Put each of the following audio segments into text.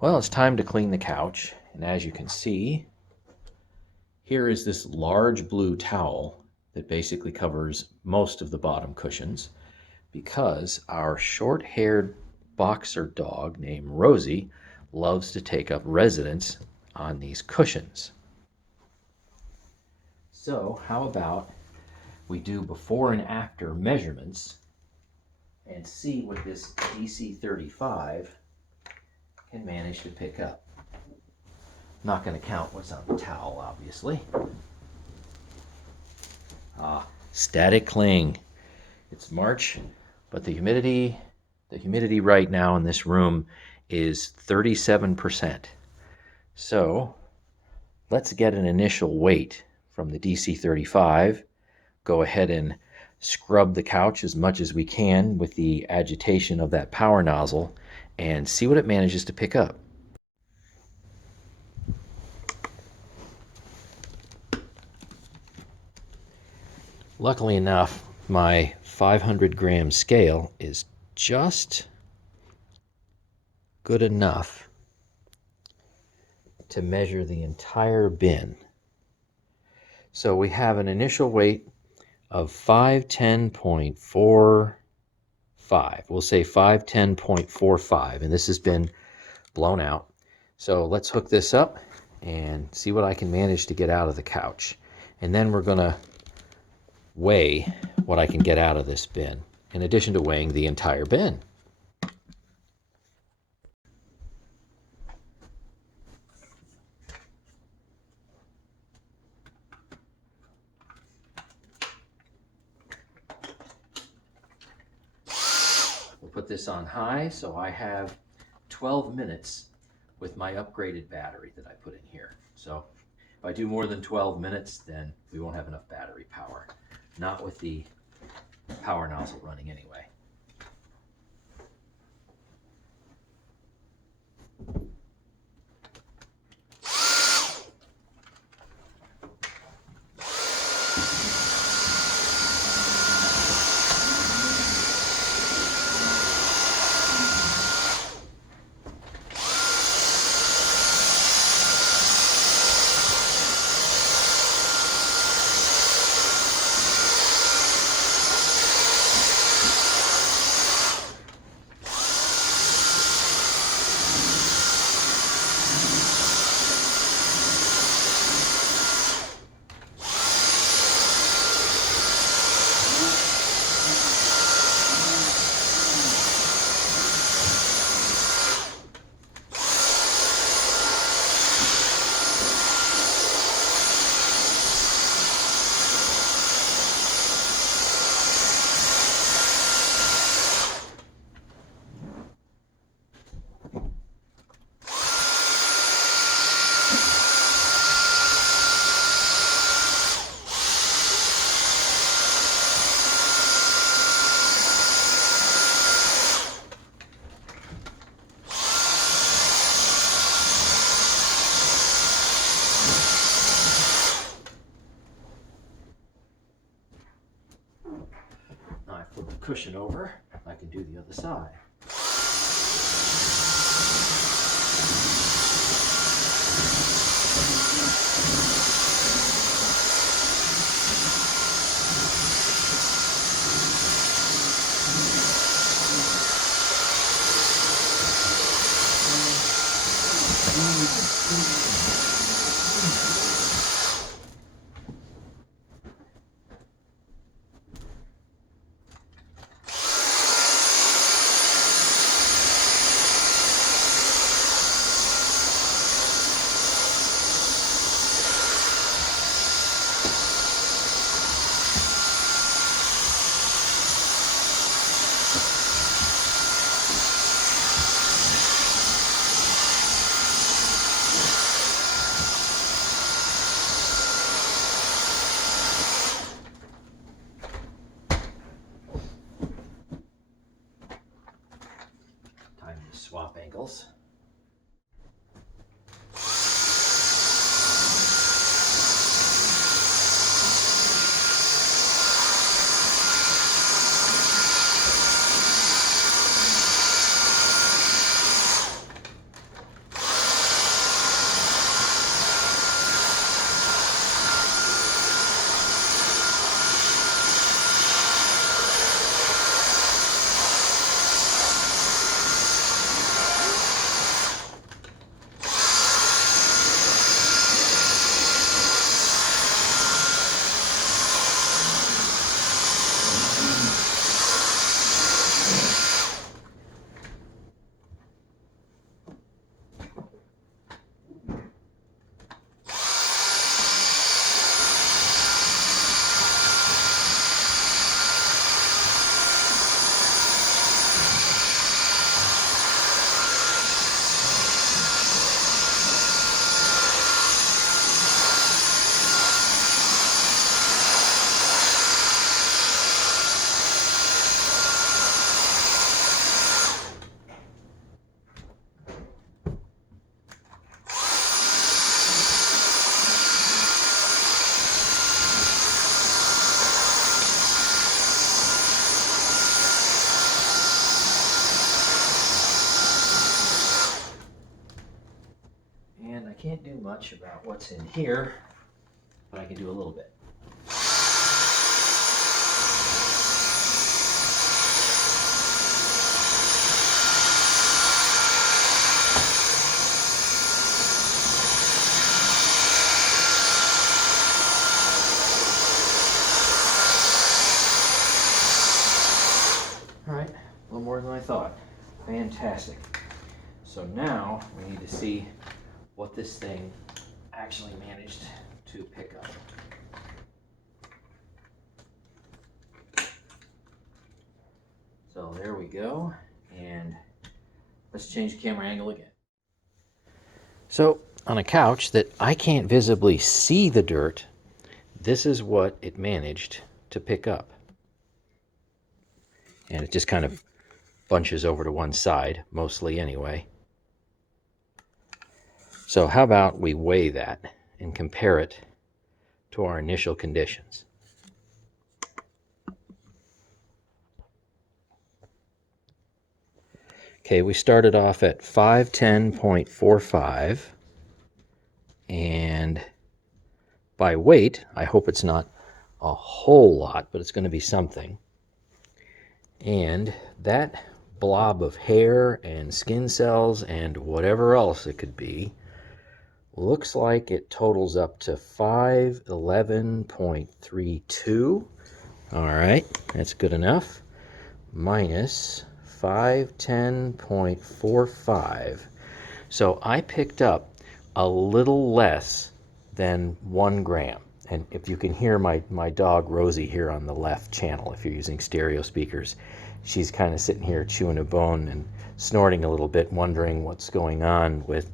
Well, it's time to clean the couch, and as you can see, here is this large blue towel that basically covers most of the bottom cushions because our short-haired boxer dog named Rosie loves to take up residence on these cushions. So how about we do before and after measurements and see what this DC35 can manage to pick up. Not going to count what's on the towel, obviously. Static cling. It's March, but the humidity right now in this room is 37%. So let's get an initial weight from the DC35. Go ahead and scrub the couch as much as we can with the agitation of that power nozzle and see what it manages to pick up. Luckily enough, my 500-gram scale is just good enough to measure the entire bin. So we have an initial weight of 510.45. We'll say 510.45, and this has been blown out. So let's hook this up and see what I can manage to get out of the couch. And then we're going to weigh what I can get out of this bin, in addition to weighing the entire bin. We'll put this on high, so I have 12 minutes with my upgraded battery that I put in here. So if I do more than 12 minutes, then we won't have enough battery power. Not with the power nozzle running anyway. Now I flip the cushion over, I can do the other side. Time to swap angles. can't do much about what's in here, but I can do a little bit. All right, a little more than I thought. Fantastic. So now we need to see what this thing actually managed to pick up. So there we go, and let's change the camera angle again. So on a couch that I can't visibly see the dirt, this is what it managed to pick up. And it just kind of bunches over to one side, mostly anyway. So how about we weigh that and compare it to our initial conditions. Okay, we started off at 510.45, and by weight, I hope it's not a whole lot, but it's going to be something. And that blob of hair and skin cells and whatever else it could be looks like it totals up to 511.32. All right, that's good enough. Minus 510.45. So I picked up a little less than 1 gram. And if you can hear my dog Rosie here on the left channel, if you're using stereo speakers, she's kind of sitting here chewing a bone and snorting a little bit, wondering what's going on with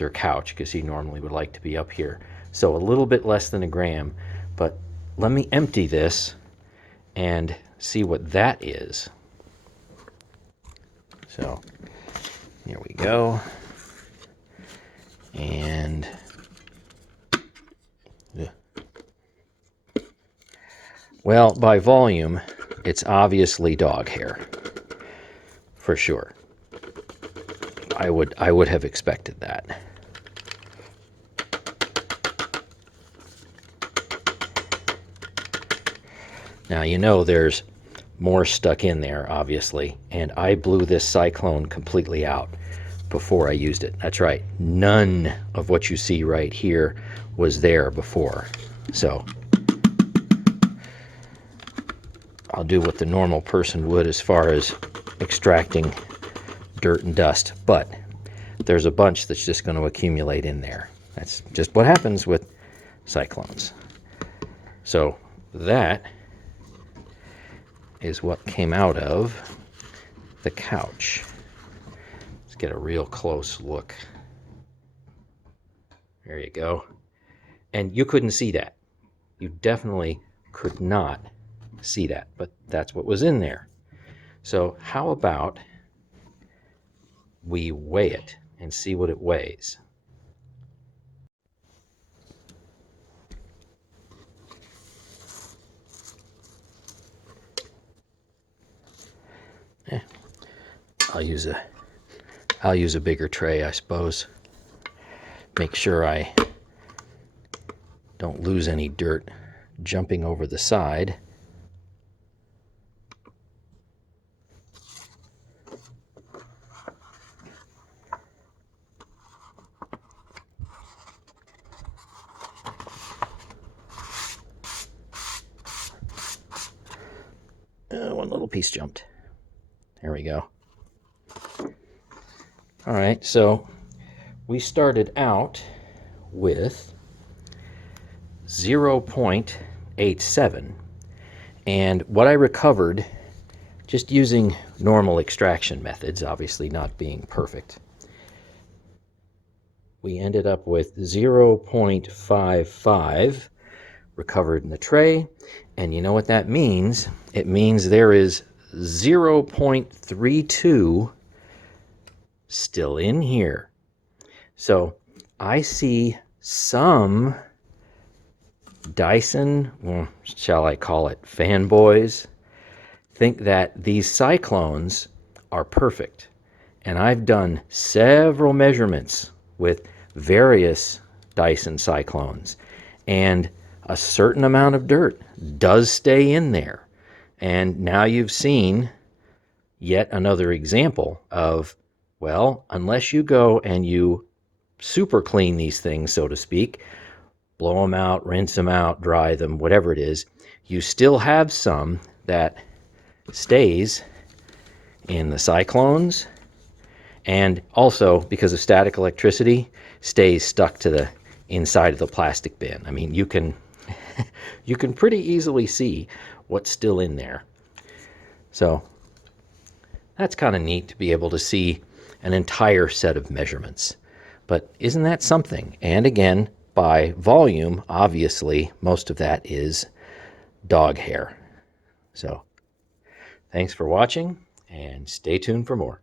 her couch, because she normally would like to be up here. So a little bit less than 1 gram, but let me empty this and see what that is. So here we go. And well, by volume, it's obviously dog hair, for sure. I would have expected that. Now, you know there's more stuck in there, obviously, and I blew this cyclone completely out before I used it. That's right. None of what you see right here was there before. So I'll do what the normal person would as far as extracting dirt and dust, but there's a bunch that's just going to accumulate in there. That's just what happens with cyclones. So that is what came out of the couch. Let's get a real close look. There you go. And you couldn't see that. You definitely could not see that, but that's what was in there. So how about we weigh it and see what it weighs? I'll use a bigger tray, I suppose. Make sure I don't lose any dirt jumping over the side. One little piece jumped. There we go. All right, so we started out with 0.87, and what I recovered, just using normal extraction methods, obviously not being perfect, we ended up with 0.55 recovered in the tray. And you know what that means? It means there is 0.32 still in here. So I see some Dyson, well, shall I call it fanboys, think that these cyclones are perfect. And I've done several measurements with various Dyson cyclones, and a certain amount of dirt does stay in there. And now you've seen yet another example of, well, unless you go and you super clean these things, so to speak, blow them out, rinse them out, dry them, whatever it is, you still have some that stays in the cyclones, and also because of static electricity stays stuck to the inside of the plastic bin. I mean, you can you can pretty easily see what's still in there. So that's kind of neat to be able to see an entire set of measurements. But isn't that something? And again, by volume, obviously, most of that is dog hair. So thanks for watching, and stay tuned for more.